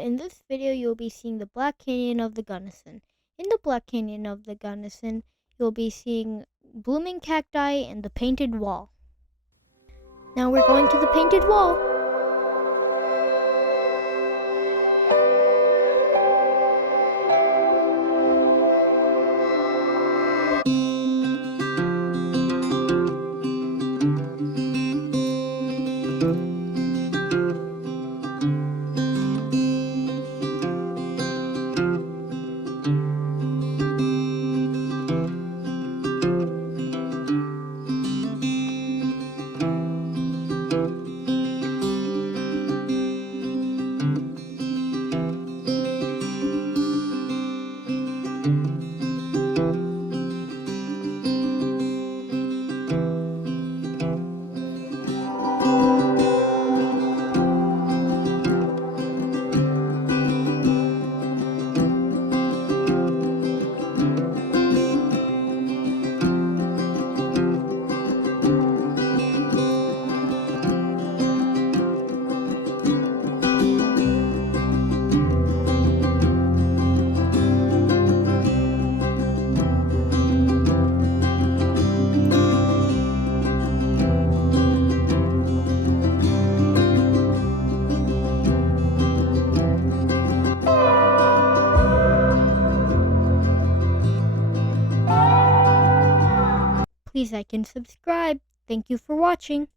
in this video you'll be seeing the Black Canyon of the Gunnison. In the Black Canyon of the Gunnison, you'll be seeing blooming cacti and the painted wall. Now we're going to the painted wall. Please like and subscribe. Thank you for watching.